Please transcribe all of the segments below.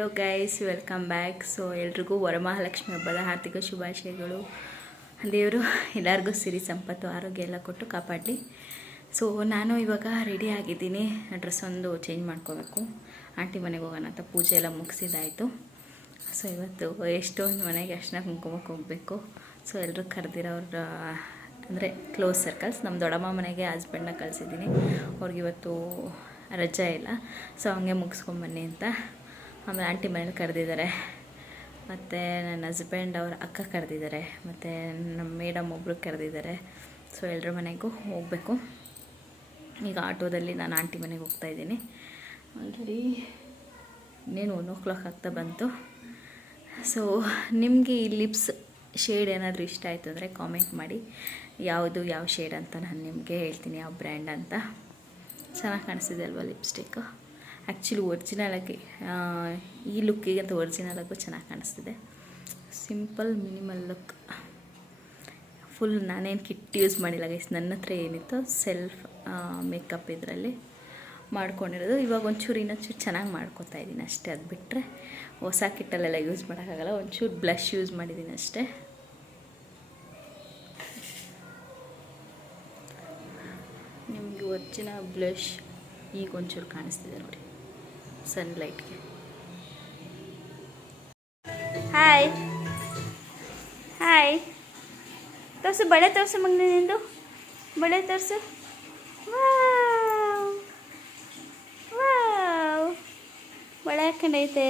Hello guys welcome back so ಎಲ್ರಿಗೂ ವರಮಹಾಲಕ್ಷ್ಮಿ ಹಬ್ಬದ ಆರ್ಥಿಕ ಶುಭಾಶಯಗಳು. ದೇವರು ಎಲ್ಲರಿಗೂ ಸಿರಿ, ಸಂಪತ್ತು, ಆರೋಗ್ಯ ಎಲ್ಲ ಕೊಟ್ಟು ಕಾಪಾಡಲಿ. ಸೊ ನಾನು ಇವಾಗ ರೆಡಿ ಆಗಿದ್ದೀನಿ. ಡ್ರೆಸ್ ಒಂದು ಚೇಂಜ್ ಮಾಡ್ಕೋಬೇಕು. ಆಂಟಿ ಮನೆಗೆ ಹೋಗೋಣ ಅಂತ ಪೂಜೆ ಎಲ್ಲ ಮುಗಿಸಿದಾಯಿತು. ಸೊ ಇವತ್ತು ಎಷ್ಟೊಂದು ಮನೆಗೆ ಅಷ್ಟನ್ನ ಕುಂಕುಮಕ್ಕೆ ಹೋಗಬೇಕು. ಸೊ ಎಲ್ಲರೂ ಕರೆದಿರೋರ ಅಂದರೆ ಕ್ಲೋಸ್ ಸರ್ಕಲ್ಸ್ ನಮ್ಮ ದೊಡ್ಡಮ್ಮ ಮನೆಗೆ ಹಸ್ಬೆಂಡ್ನ ಕಳಿಸಿದ್ದೀನಿ. ಅವ್ರಿಗೆ ಇವತ್ತು ರಜೆ ಇಲ್ಲ. ಸೊ ಹಂಗೆ ಮುಗಿಸ್ಕೊಂಬನ್ನಿ ಅಂತ. ಆಮೇಲೆ ಆಂಟಿ ಮನೇಲಿ ಕರೆದಿದ್ದಾರೆ. ಮತ್ತು ನನ್ನ ಹಸ್ಬೆಂಡ್ ಅವ್ರ ಅಕ್ಕ ಕರೆದಿದ್ದಾರೆ. ಮತ್ತು ನಮ್ಮ ಮೇಡಮ್ ಒಬ್ಬರು ಕರೆದಿದ್ದಾರೆ. ಸೊ ಎಲ್ಲರ ಮನೆಗೂ ಹೋಗಬೇಕು. ಈಗ ಆಟೋದಲ್ಲಿ ನಾನು ಆಂಟಿ ಮನೆಗೆ ಹೋಗ್ತಾ ಇದ್ದೀನಿ. ಆಲ್ರೆಡಿ ಇನ್ನೇನು ಒನ್ ಓ ಕ್ಲಾಕ್ ಆಗ್ತಾ ಬಂತು. ಸೊ ನಿಮಗೆ ಈ ಲಿಪ್ಸ್ ಶೇಡ್ ಏನಾದರೂ ಇಷ್ಟ ಆಯಿತು ಅಂದರೆ ಕಾಮೆಂಟ್ ಮಾಡಿ. ಯಾವುದು ಯಾವ ಶೇಡ್ ಅಂತ ನಾನು ನಿಮಗೆ ಹೇಳ್ತೀನಿ, ಯಾವ ಬ್ರ್ಯಾಂಡ್ ಅಂತ. ಚೆನ್ನಾಗಿ ಕಾಣಿಸಿದೆ ಅಲ್ವಾ ಲಿಪ್ಸ್ಟಿಕ್ಕು ಆ್ಯಕ್ಚುಲಿ ಒರ್ಜಿನಲಾಗಿ ಈ ಲುಕ್ಕಿಗೆ ಅಂತ ಒರ್ಜಿನಲಾಗೂ ಚೆನ್ನಾಗಿ ಕಾಣಿಸ್ತಿದೆ. ಸಿಂಪಲ್ ಮಿನಿಮಲ್ ಲುಕ್ ಫುಲ್ ನಾನೇನು ಕಿಟ್ ಯೂಸ್ ಮಾಡಿಲ್ಲ ಗೈಸ್ ನನ್ನ ಹತ್ರ ಏನಿತ್ತು ಸೆಲ್ಫ್ ಮೇಕಪ್ ಇದರಲ್ಲಿ ಮಾಡ್ಕೊಂಡಿರೋದು. ಇವಾಗ ಒಂಚೂರು ಇನ್ನೊಂಚೂರು ಚೆನ್ನಾಗಿ ಮಾಡ್ಕೊತಾ ಇದ್ದೀನಿ ಅಷ್ಟೇ. ಅದು ಬಿಟ್ಟರೆ ಹೊಸ ಕಿಟ್ಟಲ್ಲೆಲ್ಲ ಯೂಸ್ ಮಾಡೋಕ್ಕಾಗಲ್ಲ. ಒಂಚೂರು ಬ್ಲಷ್ ಯೂಸ್ ಮಾಡಿದ್ದೀನಿ ಅಷ್ಟೇ. ನಿಮಗೆ ಒರ್ಜಿನಲ್ ಬ್ಲಷ್ ಈಗ ಒಂಚೂರು ಕಾಣಿಸ್ತಿದೆ ನೋಡಿ. ಸನ್ಲೈಟ್ಗೆ ಹಾಯ್ ಹಾಯ್ ತೋರಿಸು ಬಳೆ ತೋರಿಸು ಮಗನೇ ನಿಂದು. ಬಳೆ ತೋರಿಸು. ಬಳೆ ಹಾಕೊಂಡೈತೆ.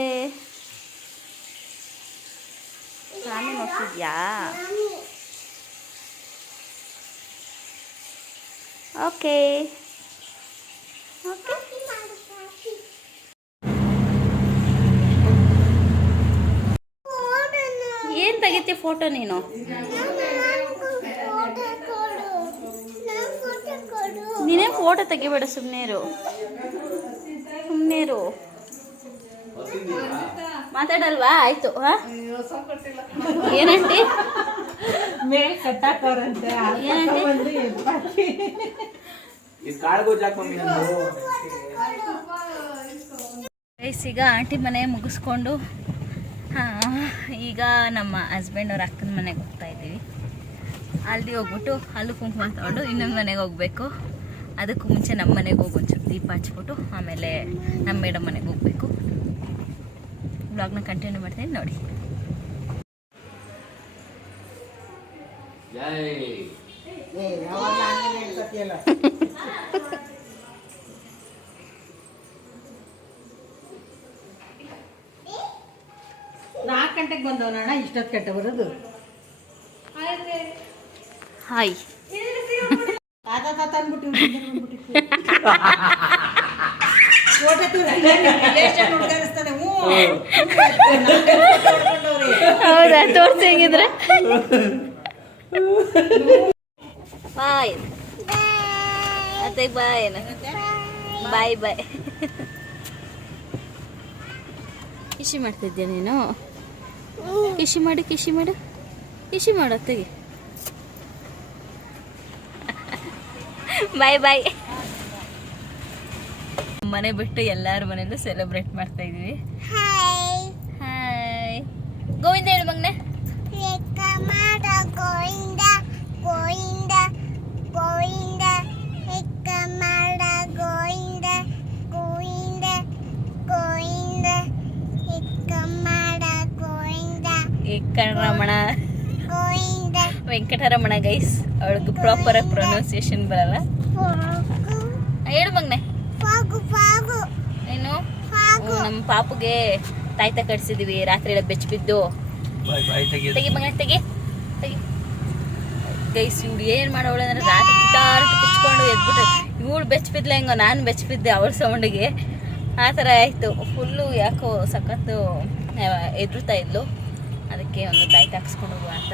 ನಾನು ನೋಡ್ತಿದ್ಯಾ? ಓಕೆ ಓಕೆ ಏನು ತೆಗಿತೀಯ ಫೋಟೋ ನೀನು ನೀನೇ ಫೋಟೋ ತೆಗಿಬೇಡ ಸುಮ್ಮನೇರು ಸುಮ್ಮನೇರು ಮಾತಾಡಲ್ವಾ ಆಯ್ತು ಹಾ ಏನಂಟಿ ಮೇಲ್ ಕಟ್ಟಾಕವ್ರಂತೆ ಏನಂಟಿ ಬಂದು ಎದ್ದಾಕಿ. ಇದು ಕಾಳ್ಗೋಜ್ ಹಾಕೊಂಡ್ ನಂದು ಗೈಸ್ ಈಗ ಆಂಟಿ ಮನೆ ಮುಗಿಸ್ಕೊಂಡು ಹಾಂ ಈಗ ನಮ್ಮ ಹಸ್ಬೆಂಡ್ ಅವ್ರ ಅಕ್ಕನ ಮನೆಗೆ ಹೋಗ್ತಾ ಇದ್ದೀವಿ. ಅಲ್ಲಿ ಹೋಗ್ಬಿಟ್ಟು ಅಲ್ಲೂ ಕುಂಕುಮ ತಗೊಂಡು ಇನ್ನೊಂದು ಮನೆಗೆ ಹೋಗಬೇಕು. ಅದಕ್ಕೂ ಮುಂಚೆ ನಮ್ಮ ಮನೆಗೆ ಹೋಗಿ ಒಂಚೂರು ದೀಪ ಹಚ್ಬಿಟ್ಟು ಆಮೇಲೆ ನಮ್ಮ ಮೇಡಮ್ ಮನೆಗೆ ಹೋಗಬೇಕು. ಬ್ಲಾಗ್ನ ಕಂಟಿನ್ಯೂ ಮಾಡ್ತೀನಿ ನೋಡಿ. ಗಂಟೆಗೆ ಬಂದವನಣ್ಣ ಇಷ್ಟೊತ್ತು ಕೆಟ್ಟ ಬರೋದು. ಹಾಯ್. ತಾತ ತಾತ ಅಂದ್ಬಿಟ್ಟು ಹಿಂದೆ? ತೋರ್ಸಿ ಹೆಂಗಿದ್ರೆ. ಬಾಯ್. ಅತ್ತೆ ಬಾಯ್ ಬಾಯ್ ಬಾಯ್. ಖುಷಿ ಮಾಡ್ತಿದ್ಯಾ ನೀನು? ಕಿಶಿ ಮಾಡು ಕಿಶಿ ಮಾಡು. ಕಿಶಿ ಮಾಡು ಅತ್ತೆಗೆ. ಬಾಯ್ ಬಾಯ್ ಮನೆ ಬಿಟ್ಟು ಎಲ್ಲರ ಮನೆಯಲ್ಲೂ ಸೆಲೆಬ್ರೇಟ್ ಮಾಡ್ತಾ ಇದೀವಿ. ಹಾಯ್ ಗೋವಿಂದ ವೆಂಕಟರಮಣ. ವೆಂಕಟರಮಣ ಗೈಸ್ ಅವಳಿಗೆ ಪ್ರಾಪರ್ ಆಗಿ ಪ್ರೊನೌನ್ಸಿಯೇಷನ್ ಬರಲ್ಲ. ಹೇಳು ಮಗ್ನೆ. ಏನು? ನಮ್ಮ ಪಾಪುಗೆ ತಾಯ್ತ ಕಟ್ಸಿದೀವಿ. ರಾತ್ರಿ ಎಲ್ಲ ಬೆಚ್ಚ ಬಿದ್ದು. ತೆಗಿ ಮಗನ ತೆಗಿ. ತೆಗಿ. ಗೈಸ್ ಇವ್ಳು ಏನು ಮಾಡೋಳು ಅಂದ್ರೆ ರಾತ್ರಿ ಕಿಚ್ಕೊಂಡು ಎದ್ಬಿಟ್ಟು ಇವಳು ಬೆಚ್ಚ ಬಿದ್ಲೆ ಹೆಂಗೋ ನಾನು ಬೆಚ್ಚ ಬಿದ್ದೆ ಅವಳ ಸೌಂಡಿಗೆ. ಆ ಥರ ಆಯಿತು. ಫುಲ್ಲು ಯಾಕೋ ಸಖತ್ತು ಎದುರುತ್ತಾ ಇದ್ಲು. ಅದಕ್ಕೆ ಒಂದು ತಾಯ್ತ ಹಾಕ್ಸ್ಕೊಂಡು ಹೋಗುವ ಅಂತ.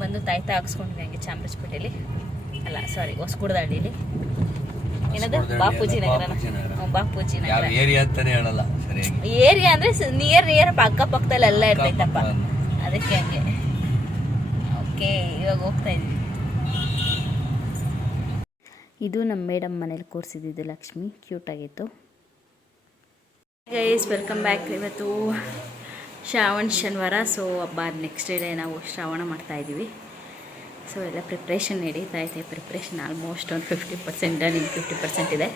ಬಂದು ತಾಯ್ತ ಹಾಕ್ಸ್ಕೊಂಡ್ವಿ ಹಂಗೆ ಚಾಮರಾಜಪೇಟೆಯಲ್ಲಿ ಅಲ್ಲ ಸಾರಿ ಹೊಸಗುಡದಹಳ್ಳಿಲಿ ಏನದು? ಬಾಪೂಜಿ ನಗರನ ಬಾಪೂಜಿ ನಗರ. ಬಾಪೂಜಿ ಯಾವ ನಗರ ಏರಿಯಾ ಅಂತಾನೆ ಹೇಳಲ್ಲ ಸರಿಯಾಗಿ ಏರಿಯಾ ಅಂದ್ರೆ ನಿಯರ್ ನಿಯರ್ ಅಕ್ಕಪಕ್ಕದಲ್ಲಿ ಎಲ್ಲ ಇರ್ತೈತಪ್ಪ. ಅದಕ್ಕೆ ಹಂಗೆ. ಓಕೆ ಇವಾಗ ಹೋಗ್ತಾ ಇದೀವಿ ಇದು ನಮ್ಮ ಮೇಡಮ್ ಮನೇಲಿ ಕೂರಿಸಿದ್ದು ಲಕ್ಷ್ಮಿ ಕ್ಯೂಟ್ ಆಗಿತ್ತು. ಗೈಸ್ ವೆಲ್ಕಮ್ ಬ್ಯಾಕ್ ಇವತ್ತು ಶ್ರಾವಣ ಶನಿವಾರ ಸೊ ಹಬ್ಬ ನೆಕ್ಸ್ಟ್ ಡೇ ನಾವು ಶ್ರಾವಣ ಮಾಡ್ತಾ ಇದ್ದೀವಿ. ಸೊ ಎಲ್ಲ ಪ್ರಿಪ್ರೇಷನ್ ನಡೀತಾ ಇದೆ ಪ್ರಿಪ್ರೇಷನ್ ಆಲ್ಮೋಸ್ಟ್ ಒಂದು ಫಿಫ್ಟಿ ಪರ್ಸೆಂಟ್ ಡನ್ ಇನ್ನು ಫಿಫ್ಟಿ ಪರ್ಸೆಂಟ್ ಇದೆ.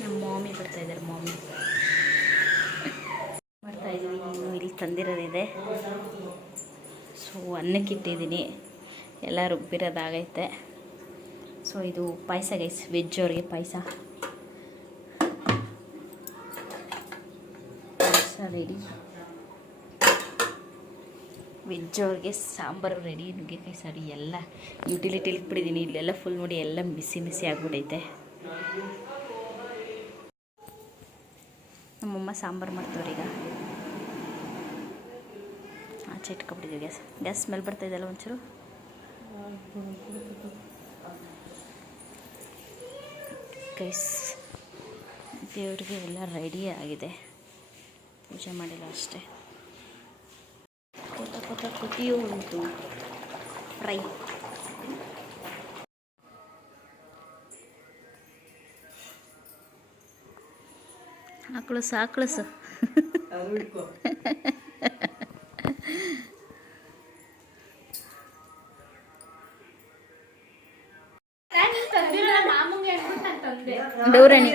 ನಮ್ಮ ಮಾಮಿ ಬರ್ತಾ ಇದ್ದಾರೆ ಮಾಮಿ ಮಾಡ್ತಾ ಇದ್ದೀವಿ, ಇನ್ನು ಇಲ್ಲಿ ತಂದಿರೋದಿದೆ. ಸೊ ಅನ್ನಕ್ಕೆ ಇಟ್ಟಿದ್ದೀನಿ. ಎಲ್ಲ ರುಬ್ಬಿರೋದಾಗೈತೆ. ಸೊ ಇದು ಪಾಯಸ ಗೈಸ್ ವೆಜ್ ಅವ್ರಿಗೆ ಪಾಯಸ. ರೆಡಿ. ವೆಜ್ ಅವ್ರಿಗೆ ಸಾಂಬಾರು ರೆಡಿ, ನುಗ್ಗೆಕಾಯಿ ಸಾರಿ ಎಲ್ಲ ಯುಟಿಲಿಟಿ ಇಟ್ಬಿಟ್ಟಿದ್ದೀನಿ ಇಲ್ಲೆಲ್ಲ ಫುಲ್ ನೋಡಿ ಎಲ್ಲ ಬಿಸಿ ಬಿಸಿ ಆಗ್ಬಿಟ್ಟೈತೆ. ನಮ್ಮಮ್ಮ ಸಾಂಬಾರು ಮಾಡ್ತವ್ರೀಗ ಆಚೆ ಇಟ್ಕೊಬಿಟ್ಟಿದ್ದೀವಿ ಗ್ಯಾಸ್. ಗ್ಯಾಸ್ ಸ್ಮೆಲ್ ಬರ್ತಾ ಇದೆಯಲ್ಲ ಒಂಚೂರು? ಗೈಸ್ ದೇವ್ರಿಗೆ ಎಲ್ಲ ರೆಡಿ ಆಗಿದೆ. ಪೂಜೆ ಮಾಡಿಲ್ಲ ಅಷ್ಟೇ. ಕೊತ್ತ ಕೊತ್ತ ಕುಟಿಯೂ ಉಂಟು. ಫ್ರೈ. ಆಕಳು ಆಕಳು ಡೌರಣಿ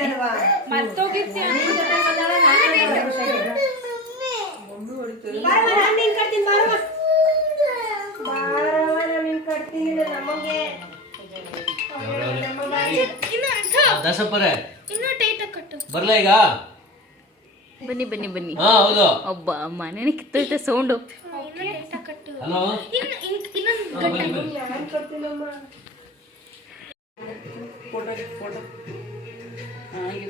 ದಸಪರೆ ಬರ್ಲ ಈಗ? ಬನ್ನಿ ಬನ್ನಿ ಬನ್ನಿ. ಹಾ ಹೌದು. ಒಬ್ಬ ಮನೇನೆ ಕಿತ್ತೋಯ್ತೆ ಸೌಂಡು. ಹಲೋ ಬನ್ನಿ ಹಿಂಗೆ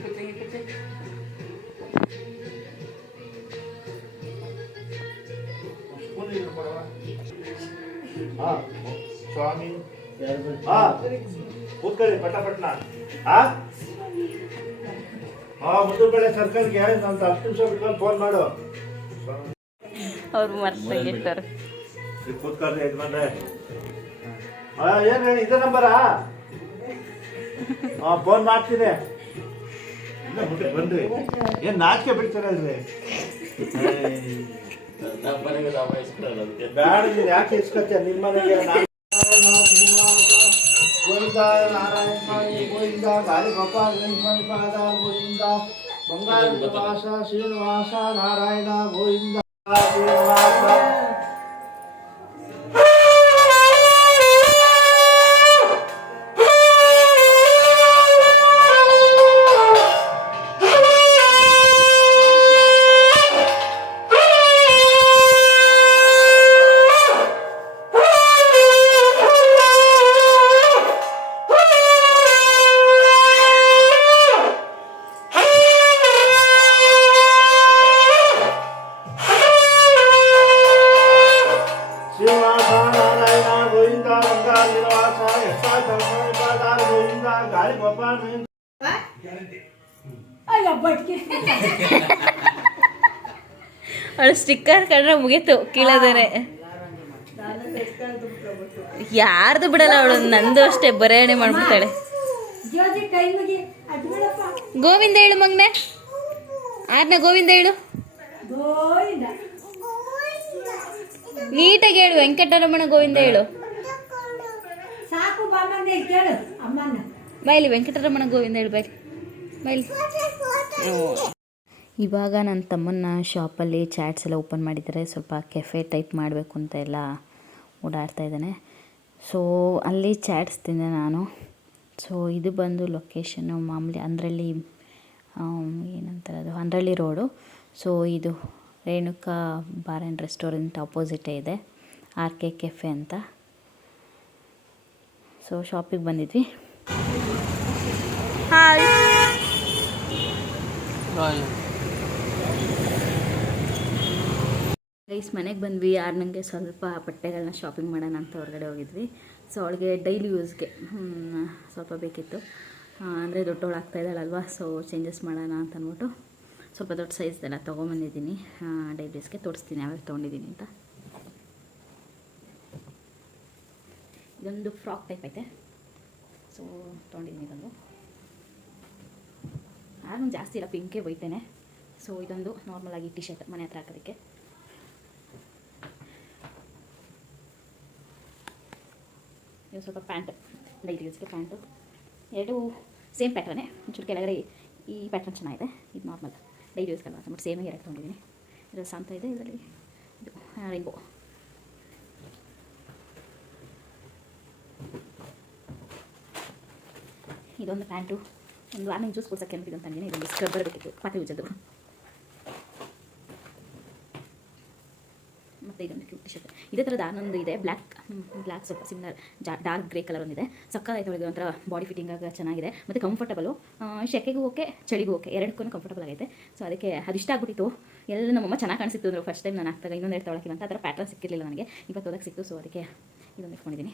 ಹಾ ಸ್ವಾಮಿ. ಹಾ ಕೂತ್ಕೊಳ್ಳಿ ಪಟ ಪಟ್ನ ಹಾ ಹಾ ಮುದ್ದುಬೆಳೆ ಸರ್ಕಲ್ಗೆ ಒಂದು ಹತ್ತು ನಿಮಿಷ ಬಿಟ್ಕೊಂಡು ಫೋನ್ ಮಾಡು. ಅವ್ರು ಮರ್ತಂಗಿಟ್ಟರು ಇಲ್ಲಿ ಕೂತ್ಕೊಳ್ರಿ ಯಜಮಾನ್ರೆ. ಹಾ ಏನು ಹೇಳಿ ಇದೇ ನಂಬರಾ? ಫೋನ್ ಮಾಡ್ತೀನಿ. ಏನು ನಾಚಿಕೆ ಬಿಡ್ತಾರೆ ಬೇಡ ಯಾಕೆ ನಿಮ್ಮ ಮನೆಗೆ ನಾರಾಯಣ, ಶ್ರೀನಿವಾಸ ಗೋವಿಂದ ಗೋವಿಂದ ಬಂಗಾರ ನಿವಾಸ ಶ್ರೀನಿವಾಸ, ನಾರಾಯಣ, ಗೋವಿಂದ ಶ್ರೀನಿವಾಸ ಶ್ರೀನಿವಾಸ. ಗಾಳಿ ಗೋಪಾಲ ಅವಳು ಸ್ಟಿಕ್ಕರ್ ಕಂಡ್ರೆ ಮುಗೀತು ಕೀಳದರೆ ಯಾರ್ದು ಬಿಡಲ್ಲ ಅವಳು ನಂದು ಅಷ್ಟೇ ಬರೆಯಣೆ ಮಾಡ್ಬಿಡ್ತಾಳೆ. ಗೋವಿಂದ ಹೇಳು ಮಗ್ನೆ. ಆರ್ನ ಗೋವಿಂದ ಹೇಳು. ನೀಟಾಗಿ ಹೇಳು ವೆಂಕಟರಮಣ ಗೋವಿಂದ ಹೇಳು. ಸಾಕು ಬಾಮಂದ ಕೇಳು ಅಮ್ಮನ್ನ. ಬೈಲಿ ವೆಂಕಟರಮಣ ಗೋವಿಂದ ಹೇಳ್ಬೇಕು. ಬೈಲಿ ಇವಾಗ ನನ್ನ ತಮ್ಮನ ಶಾಪಲ್ಲಿ ಚಾಟ್ಸ್ ಎಲ್ಲ ಓಪನ್ ಮಾಡಿದ್ದಾರೆ. ಸ್ವಲ್ಪ ಕೆಫೆ ಟೈಪ್ ಮಾಡಬೇಕು ಅಂತ ಎಲ್ಲ ಓಡಾಡ್ತಾ ಇದ್ದಾನೆ. ಸೊ ಅಲ್ಲಿ ಚಾಟ್ಸ್ ತಿಂದೆ ನಾನು. ಸೊ ಇದು ಬಂದು ಲೊಕೇಶನ್ನು ಮಾಮೂಲಿ ಅಂದ್ರಳ್ಳಿ ಏನಂತಾರೆ ಅದು? ಅಂದ್ರಳ್ಳಿ ರೋಡು. ಸೊ ಇದು ರೇಣುಕಾ ಬಾರ್ ಆ್ಯಂಡ್ ರೆಸ್ಟೋರೆಂಟ್ ಅಪೋಸಿಟೇ ಇದೆ. ಆರ್ ಕೆ ಕೆಫೆ ಅಂತ. ಸೊ ಶಾಪಿಗೆ ಬಂದಿದ್ವಿ. ಹಾಯ್ ಗೈಸ್ ಮನೆಗೆ ಬಂದ್ವಿ. ಯಾರು ನನಗೆ ಸ್ವಲ್ಪ ಬಟ್ಟೆಗಳನ್ನ ಶಾಪಿಂಗ್ ಮಾಡೋಣ ಅಂತ ಹೊರಗಡೆ ಹೋಗಿದ್ವಿ. ಸೊ ಅವಳಿಗೆ ಡೈಲಿ ಯೂಸ್ಗೆ ಸ್ವಲ್ಪ ಬೇಕಿತ್ತು. ಅಂದರೆ ದೊಡ್ಡವಳು ಆಗ್ತಾ ಇದ್ದಾಳಲ್ವಾ ಸೊ ಚೇಂಜಸ್ ಮಾಡೋಣ ಅಂತ ಅಂದ್ಬಿಟ್ಟು ಸ್ವಲ್ಪ ದೊಡ್ಡ ಸೈಜ್ದೆಲ್ಲ ತೊಗೊಂಬಂದಿದ್ದೀನಿ. ಡೈಲಿ ಯೂಸ್ಗೆ ತೋರಿಸ್ತೀನಿ ಯಾವ್ಯಾವ ತೊಗೊಂಡಿದ್ದೀನಿ ಅಂತ. ಇದೊಂದು ಫ್ರಾಕ್ ಟೈಪ್ ಐತೆ. ಸೊ ತೊಗೊಂಡಿದ್ದೀನಿ ಇದೊಂದು. ನಾನು ಜಾಸ್ತಿ ಇಲ್ಲ ಪಿಂಕೇ ಒಯ್ತೇನೆ ಸೊ ಇದೊಂದು ನಾರ್ಮಲಾಗಿ ಟಿ ಶರ್ಟ್ ಮನೆ ಹತ್ರ ಹಾಕೋದಕ್ಕೆ. ಇದು ಸ್ವಲ್ಪ ಪ್ಯಾಂಟ್ ಡೈಲಿ ಯೂಸ್ಗೆ ಪ್ಯಾಂಟು ಎರಡು ಸೇಮ್ ಪ್ಯಾಟ್ರನ್ನೇ ಒಂಚೂರು ಕೆಳಗಡೆ ಈ ಪ್ಯಾಟ್ರನ್ ಚೆನ್ನಾಗಿದೆ. ಇದು ನಾರ್ಮಲ್ ಡೈಲಿ ಯೂಸ್ಗಲ್ಲ ಅಂದ್ಬಿಟ್ಟು ಸೇಮ್ ಎರಡು ತೊಗೊಂಡಿದ್ದೀನಿ. ಇದರಲ್ಲಿ ಸಾಂತ ಇದೆ, ಇದರಲ್ಲಿ ಇದು ರೈನ್ಬೋ ಇದೊಂದು ಪ್ಯಾಂಟು ಒಂದು ಆಮೇಲೆ ಜ್ಯೂಸ್ ಕುಡ್ಸೋಕ್ಕೆ ಅಂತ ತಂದಿದ್ದೀನಿ ಇದೊಂದು ಸ್ಕ್ರಬ್ ಬರಬೇಕಿತ್ತು ಪಾತ್ರೆ ಉಜ್ಜೋದು. ಮತ್ತು ಇದೊಂದು ಕ್ಯೂಟ್ ಶರ್ಟ್ ಇದೇ ಥರದ ಆನೊಂದು ಇದೆ ಬ್ಲ್ಯಾಕ್ ಬ್ಲ್ಯಾಕ್ ಸ್ವಲ್ಪ ಸಿಮಿಲರ್ ಡಾರ್ಕ್ ಗ್ರೇ ಕಲರ್ ಒಂದಿದೆ. ಸಕ್ಕತ್ತಾಯ್ತು ಒಳಗೆ ಒಂಥರ ಬಾಡಿ ಫಿಟ್ಟಿಂಗ್ ಆಗ ಚೆನ್ನಾಗಿದೆ. ಮತ್ತು ಕಂಫರ್ಟಬಲು ಶೆಕೆಗೂ ಓಕೆ, ಚಳಿಗೂ ಓಕೆ, ಎರಡಕ್ಕೂ ಕಂಫರ್ಟಬಲ್ ಆಗೈತೆ. ಸೊ ಅದಕ್ಕೆ ಅದು ಇಷ್ಟ ಆಗ್ಬಿಟ್ಟಿತ್ತು. ಎಲ್ಲ ನಮ್ಮಮ್ಮ ಚೆನ್ನಾಗಿ ಕಾಣಿಸ್ತು ಅಂದ್ರೆ ಫಸ್ಟ್ ಟೈಮ್ ನಾನು ಹಾಕ್ತಾಗ ಇನ್ನೊಂದು ಎರಡು ತೊಗೊಳಕ್ಕೆ ಅಂತ ಅದರ ಥರ ಪ್ಯಾಟ್ರನ್ ಸಿಕ್ಕಿರಲಿಲ್ಲ ನನಗೆ. ಇವತ್ತು ಓದಕ್ಕೆ ಸಿಕ್ತು ಸೊ ಅದಕ್ಕೆ ಇದೊಂದು ಇಟ್ಕೊಂಡಿದ್ದೀನಿ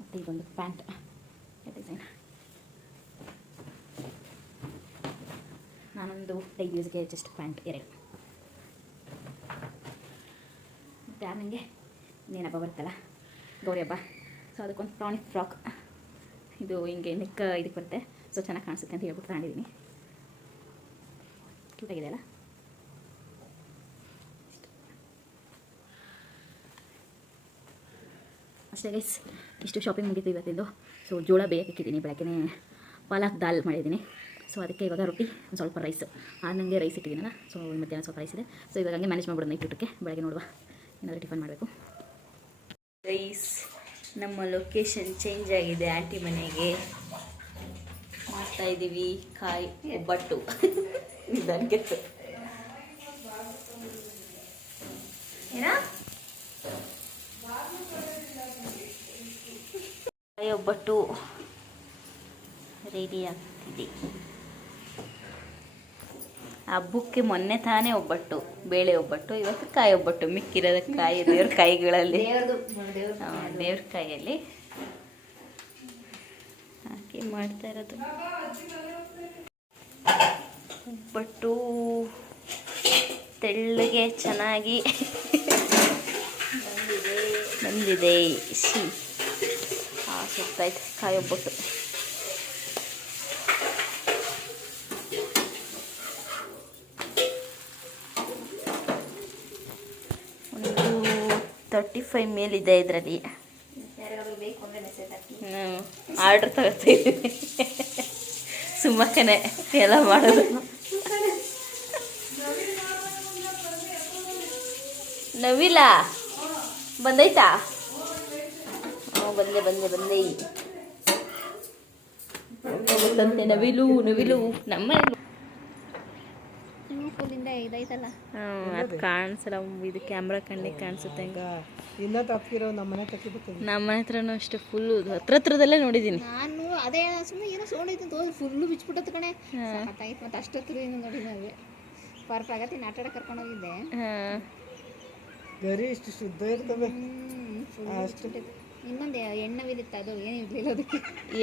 ಮತ್ತು ಇದೊಂದು ಪ್ಯಾಂಟ್ ಡಿಸೈನ್ ನಾನೊಂದು ಡೈಲಿ ಯೂಸ್ಗೆ ಜಸ್ಟ್ ಪ್ಯಾಂಟ್ ಎರಡು. ಮತ್ತು ಆಮೇಲೆ ಇನ್ನೇನು ಹಬ್ಬ ಬರುತ್ತಲ್ಲ? ಗೌರಿ ಹಬ್ಬ. ಸೊ ಅದಕ್ಕೊಂದು ಪ್ರಾಣಿಕ್ ಫ್ರಾಕ್. ಇದು ಹಿಂಗೆ ನೆಕ್ಕ ಇದಕ್ಕೆ ಬರುತ್ತೆ. ಸೊ ಚೆನ್ನಾಗಿ ಕಾಣಿಸುತ್ತೆ ಅಂತ ಹೇಳ್ಬಿಟ್ಟು ತಗೊಂಡಿದ್ದೀನಿ. ಕ್ಯೂಟಾಗಿದೆ ಅಲ್ಲ? ಅಷ್ಟೇ ಗೈಸ್ ಇಷ್ಟು ಶಾಪಿಂಗ್ ಮುಗೀತು ಇವತ್ತಿಂದು. ಸೊ ಜೋಳ ಬೇಯಕ್ಕೆ ಇಕ್ಕಿದ್ದೀನಿ. ಬೆಳಗ್ಗೆ ಪಾಲಕ್ ದಾಲ್ ಮಾಡಿದ್ದೀನಿ. ಸೊ ಅದಕ್ಕೆ ಇವಾಗ ರೊಟ್ಟಿ ಒಂದು ಸ್ವಲ್ಪ ರೈಸು ನನಗೆ ರೈಸ್ ಇಟ್ಟಿದ್ದೀನಲ್ಲ ಸೊ ಮಧ್ಯಾಹ್ನ ಸ್ವಲ್ಪ ರೈಸ್ ಇದೆ. ಸೊ ಇವಾಗ ಹಂಗೆ ಮ್ಯಾನೇಜ್ ಮಾಡ್ಬಿಡೋಣ ಊಟಕ್ಕೆ. ಬೆಳಗ್ಗೆ ನೋಡುವ. ಏನಾದರೂ ಟಿಫನ್ ಮಾಡಬೇಕು. ರೈಸ್ ನಮ್ಮ ಲೊಕೇಶನ್ ಚೇಂಜ್ ಆಗಿದೆ ಆಂಟಿ ಮನೆಗೆ. ಮಾಡ್ತಾ ಇದ್ದೀವಿ ಕಾಯಿ, ಒಬ್ಬಟ್ಟು. ನಿಧಾನಕ್ಕೆ ಕಾಯಿ, ಒಬ್ಬಟ್ಟು. ರೆಡಿ ಆಗ್ತಿದೆ. ಹಬ್ಬಕ್ಕೆ ಮೊನ್ನೆ ತಾನೇ ಒಬ್ಬಟ್ಟು ಬೇಳೆ ಒಬ್ಬಟ್ಟು ಇವತ್ತು ಕಾಯಿ ಒಬ್ಬಟ್ಟು ಮಿಕ್ಕಿರೋದ ಕಾಯಿ ದೇವ್ರ ಕಾಯಿಗಳಲ್ಲಿ. ದೇವ್ರ ಕಾಯಿಯಲ್ಲಿ. ಹಾಕಿ ಮಾಡ್ತಾ ಇರೋದು. ಒಬ್ಬಟ್ಟು ತೆಳ್ಳಗೆ ಚೆನ್ನಾಗಿ ಬಂದಿದೆ. ಸಿ. ಹಾ ಸುತ್ತಾಯ್ತು. ಕಾಯಿ ಒಬ್ಬಟ್ಟು ಒಂದು ಫೈವ್ ಮೇಲಿದೆ ಇದರಲ್ಲಿ. ಆರ್ಡ್ರ್ ತಗೋತೀವಿ. ಸುಮ್ಮನೆ ಎಲ್ಲ ಮಾಡೋದು. ನವಿಲ ಬಂದೈತಾ? ಹ್ಞೂ ಬಂದೆ ಬಂದೆ ಬಂದೆ. ನವಿಲು ನವಿಲು ನಮ್ಮ ಇದೈತಲ್ಲ ಅದು ಕಾಣಿಸಲ್ಲ ಇದು ಕ್ಯಾಮ್ರಾ ಕಣ್ಣಿಗೆ ಕಾಣಿಸುತ್ತೆ ಹಂಗೆ. ಇನ್ನ ತಪ್ಪಿರೋ ನಮ್ಮನೆ ತಪ್ಪಿಬಿಡ್ತೀನಿ ನಮ್ಮ ಹತ್ರನೂ ಅಷ್ಟೇ ಫುಲ್ಲು ಹತ್ರ ಹತ್ರದಲ್ಲೇ ನೋಡಿದ್ದೀನಿ. ನಾನು ಅದೇ ಸುಮ್ಮನೆ ಏನೋ ಸೌಂಡ್ ಐತೆ ತೋಲ್ ಫುಲ್ಲು ಬಿಚ್ಬಿಟ್ಟತ್ ಕಣೆ. ಸಾಕಾಯ್ತು ಮತ್ತೆ ಅಷ್ಟೊತ್ತಿರು ಏನು ನೋಡಿ ನಾವೇ ಪರ್ ಪ್ರಗತಿ ನಾಟಾಡ ಕರ್ಕೊಂಡು ಹೋಗಿದ್ದೆ. ಹಾಂ. ಗರಿ ಇಷ್ಟು ಶುದ್ಧ ಇರ್ತವೆ ಅಷ್ಟು. ಇನ್ನೊಂದು ಎಣ್ಣವಿಲಿತ್ತು ಅದು ಏನು ಇರಲಿಲ್ಲ ಅದಕ್ಕೆ.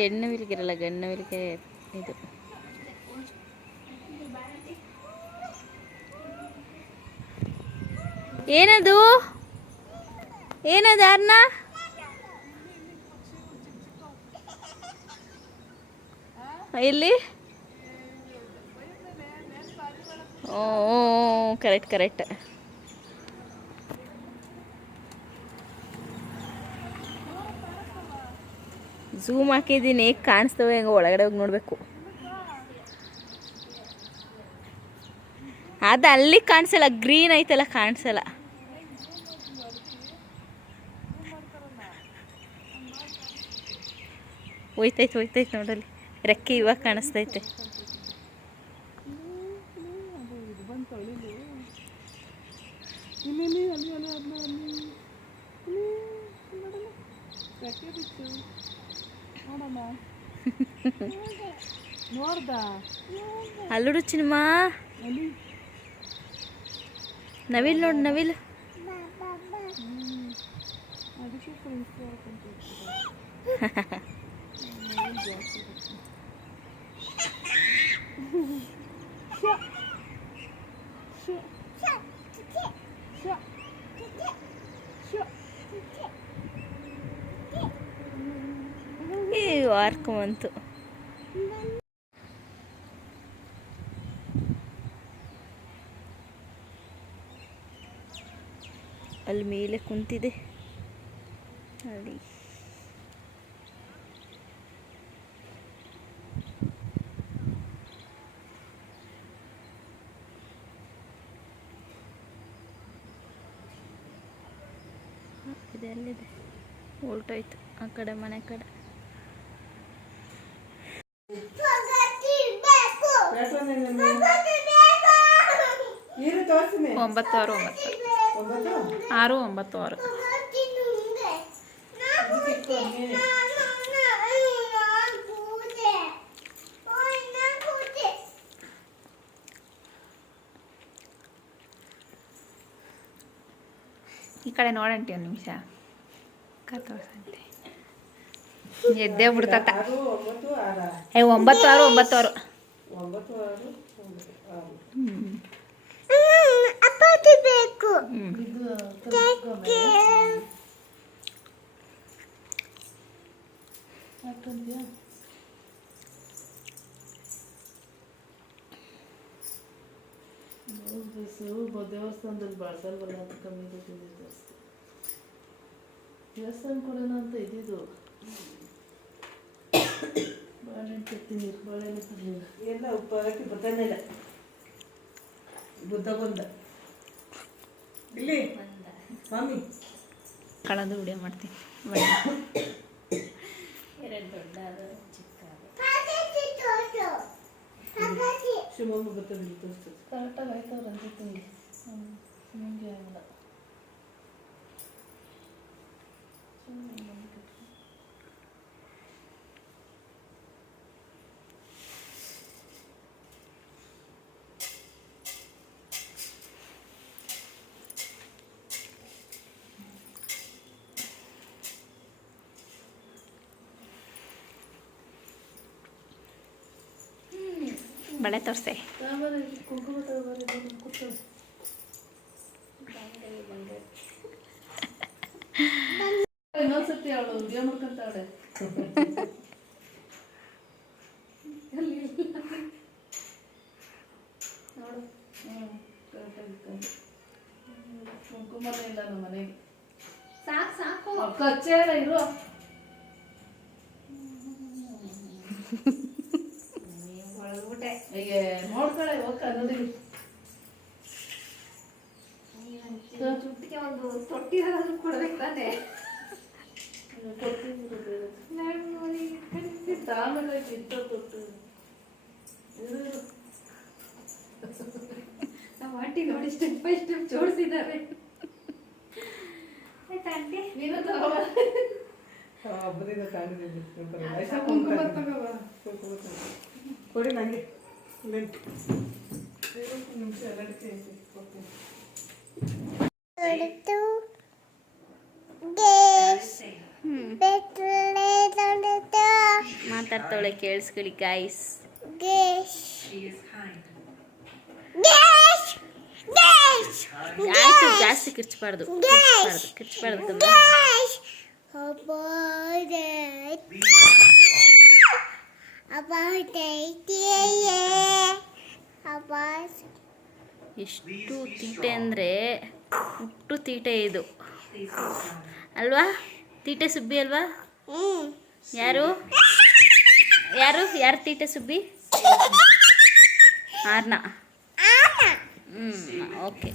ಎಣ್ಣೆ ವಿಲಿಗಿರಲ್ಲ ಗಣ್ಣ ವಿಲಿಗೆ ಇದು. ಏನದು? ಏನದು ಅರ್ಣ ಇಲ್ಲಿ? ಓ ಕರೆಕ್ಟ್ ಕರೆಕ್ಟ್ ಝೂಮ್ ಹಾಕಿದ್ದೀನಿ ಕಾಣಿಸ್ತವೆ ಹೆಂಗೆ ಒಳಗಡೆ ಹೋಗಿ ನೋಡಬೇಕು. ಅದು ಅಲ್ಲಿ ಕಾಣಿಸಲ್ಲ ಗ್ರೀನ್ ಐತಲ್ಲ ಕಾಣಿಸಲ್ಲ. ಹೋಯ್ತೈತೆ ಹೋಯ್ತೈತೆ ನೋಡಲ್ಲಿ. ರೆಕ್ಕೆ ಇವಾಗ ಕಾಣಿಸ್ತೈತೆ. ಅಲ್ಲುಡು ಚಿನ್ಮ. ನವಿಲ್ ನೋಡು ನವಿಲ್ ಏ ವಾರ್ಕೊಂಬಂತು ಅಲ್ಲಿ ಮೇಲೆ ಕುಂತಿದೆ. ಅಲ್ಲಿ. ಇದೆ ಅಲ್ಲಿದೆ. ಉಲ್ಟೋಯ್ತು ಆ ಕಡೆ ಮನೆ ಕಡೆ. ಒಂಬತ್ತಾರು ಒಂಬತ್ತಾರು ಒಂಬತ್ತು. ಆರು ಒಂಬತ್ತು ಒಂಬತ್ತು ಆರು ಒಂಬತ್ತು ಆರು ಈ ಕಡೆ ನೋಡಂಟಿ ಒಂದು ನಿಮಿಷ. ಕತ್ತೋರ್ಸಂತೆ ಎದ್ದೇ ಬಿಡ್ತತ್ತ ಆರು ಒಂಬತ್ತು ಆರ. ಏ ಒಂಬತ್ತು ಆರು ಒಂಬತ್ತು ಆರು ಇದು ತರ್ಸ್ಕೊಂಬೆ. ಹಾಕ್ಕೊಂಡ್ಯಾ? ಬ್ಲೌಸ್ ಪೀಸು ಬ- ದೇವಸ್ಥಾನದಲ್ಲಿ ಬಳಸಲ್ವಲ್ಲ ಅಂತ ಕಮ್ಮಿ ದುಡ್ಡಿದ್ದು ಅಷ್ಟೇ ದೇವಸ್ಥಾನ ಕೊಡೋಣ ಅಂತ ಇದ್ದಿದ್ದು ಬಾಳೆಹಣ್ಣು ತೆಗ್ತೀನಿ ಬಾಳೆಹಣ್ಣು ತರಲಿಲ್ಲ ಎಲ್ಲ ಉಪ್ಪು ಹಾಕಿ ಬರ್ತಾನೆ ಇಲ್ಲ ಬುದ್ಧ ಬಂದ ಇಲ್ಲಿ. ಮಮ್ಮಿ ಕಳೆದು ವಿಡಿಯೋ ಮಾಡ್ತೀನಿ. ಶಿವಮೊಗ್ಗ ಬರ್ತದೆ ತೋರಿಸ್ತದೆ ಕರೆಕ್ಟಾಗಿ ಆಯ್ತವ್ರು ಅನ್ಸುತ್ತೆ ನಿಮಗೆ ನಿಮಗೆ ಆಗಲ್ಲ ಬಳೆ ತೋರಿಸೆ ಆಮೇಲೆ ಕುಂಕುಮ ತಗೋಬಾರಿ ಕೂತ್ಕೊಳ್ಳಿ ಇನ್ನೊಂದ್ಸತಿ ಅವಳು ವಿಡಿಯೋ ಮಾಡ್ಕೊಂತಾವಳೆ ನೋಡು ಹ್ಞೂ ಕರೆಕ್ಟಾಗಿ ತೋರಿಸೆ. ಕುಂಕುಮನೇ ಇಲ್ಲ ನಮ್ಮ ಮನೆಗೆ ಸಾಕು ಸಾಕು ಕಚ್ಚೆ ಇರು ಒಳಗ್ಬಿಟ್ಟೆ ಅಯ್ಯೇ ನೋಡ್ಕೊಳೆ ಹೋಗ್ತಾ ಅನ್ನೋದಿಲ್ಲ ಜುಟ್ಟಿಗೆ ಒಂದು ತೊಟ್ಟಿರೋದು ಕೊಡ್ಬೇಕು ತಾನೆ? ಆಮೇಲೆ ಇರು ಇರು. ನಮ್ಮ ಆಂಟಿ ನೋಡಿ ಸ್ಟೆಪ್ ಬೈ ಸ್ಟೆಪ್ ಜೋಡಿಸಿದ್ದಾರೆ. ಆಯ್ತಾ ಆಂಟಿ? ನೀನು ತಗೋ. ಕುಂಕುಮ ತಗೋಬ ಕೊಡಿ ನನಗೆ ನಿಮಿಷ ಎಲ್ಲದಕ್ಕೆ ಕೊಡ್ತೀನಿ. ಮಾತಾಡ್ತಾವಳೆ ಕೇಳಿಸ್ಕೊಳ್ಳಿ ಗಾಯ್ಸ್ ಆಯ್ತು ಜಾಸ್ತಿ ಕಿರ್ಚಬಾರ್ದು ಕಿರ್ಚಬಾರ್ದು ಕಿರ್ಚಬಾರ್ದು ಎಷ್ಟು ತೀಟೆ ಅಂದರೆ ಹುಟ್ಟು ತೀಟೆ ಇದು. ಅಲ್ವಾ? ತೀಟೆ ಸುಬ್ಬಿ ಅಲ್ವಾ? ಯಾರು? ಯಾರು? ಯಾರು ತೀಟೆ ಸುಬ್ಬಿ? ಆರ್ನ. ಹ್ಞೂ ಓಕೆ.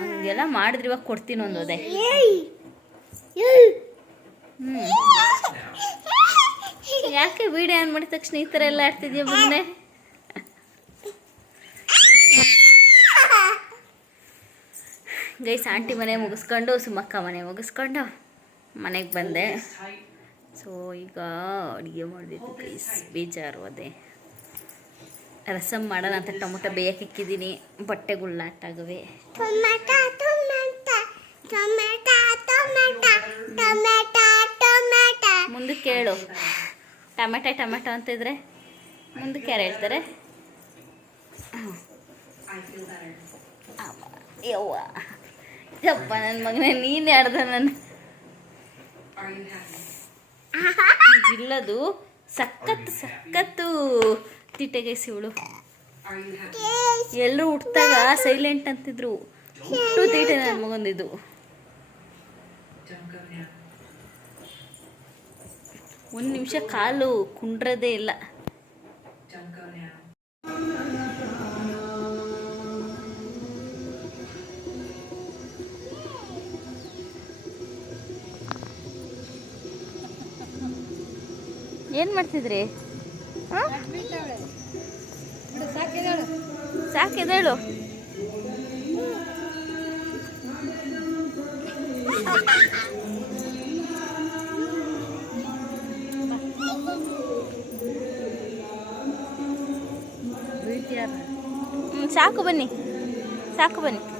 ಹಂಗೆಲ್ಲ ಮಾಡಿದ್ರೆ ಇವಾಗ ಕೊಡ್ತೀನಿ ಒಂದು ಅದೇ ಹ್ಞೂ ಯಾಕೆ ವಿಡಿಯೋ ಆನ್ ಮಾಡಿದ ತಕ್ಷಣ ಈ ಥರ ಎಲ್ಲ ಆಡ್ತಿದ್ಯಾ ಮೊನ್ನೆ ಗೈಸ್ ಆಂಟಿ ಮನೆ ಮುಗಿಸ್ಕೊಂಡು ಸುಮ್ಮಕ್ಕ ಮನೆ ಮುಗಿಸ್ಕೊಂಡು ಮನೆಗೆ ಬಂದೆ. ಸೊ ಈಗ ಅಡುಗೆ ಮಾಡಿದ್ದು ಗೈಸ್ ಬೇಜಾರು ಅದೇ. ರಸಮ್ ಮಾಡೋಣ ಅಂತ ಟೊಮೊಟೊ ಬೇಯಕ್ಕೆ ಇಕ್ಕಿದ್ದೀನಿ. ಬಟ್ಟೆಗಳು ಲಾಟಾಗವೆ ಮುಂದಕ್ಕೆ ಹೇಳು ಟೊಮೆಟೊ ಟೊಮೆಟೊ ಅಂತಿದ್ರೆ ಮುಂದಕ್ಕೆ ಯಾರು ಹೇಳ್ತಾರೆ ಯವ್ವ. ಯಪ್ಪ ನನ್ನ ಮಗನೇ, ನೀನು ಯಾರ್ದ ನನ್ನ? ಇಲ್ಲದು ಸಖತ್ತು ಸಖತ್ತು ತಿಟ್ಟೆಗೆ ಸಿವಳು ಎಲ್ಲರೂ ಹುಟ್ಟಾಗ ಸೈಲೆಂಟ್ ಅಂತಿದ್ರು. ಹುಟ್ಟು ತೀಟೆ ನನ್ನ ಮಗಂದಿದ್ದು ಒಂದು ನಿಮಿಷ ಕಾಲು ಕುಂಡ್ರದೇ ಇಲ್ಲ. ಏನು ಮಾಡ್ತಿದ್ರಿ? ಸಾಕಿದೇಳು ಸಾಕು ಬನ್ನಿ ಸಾಕು ಬನ್ನಿ.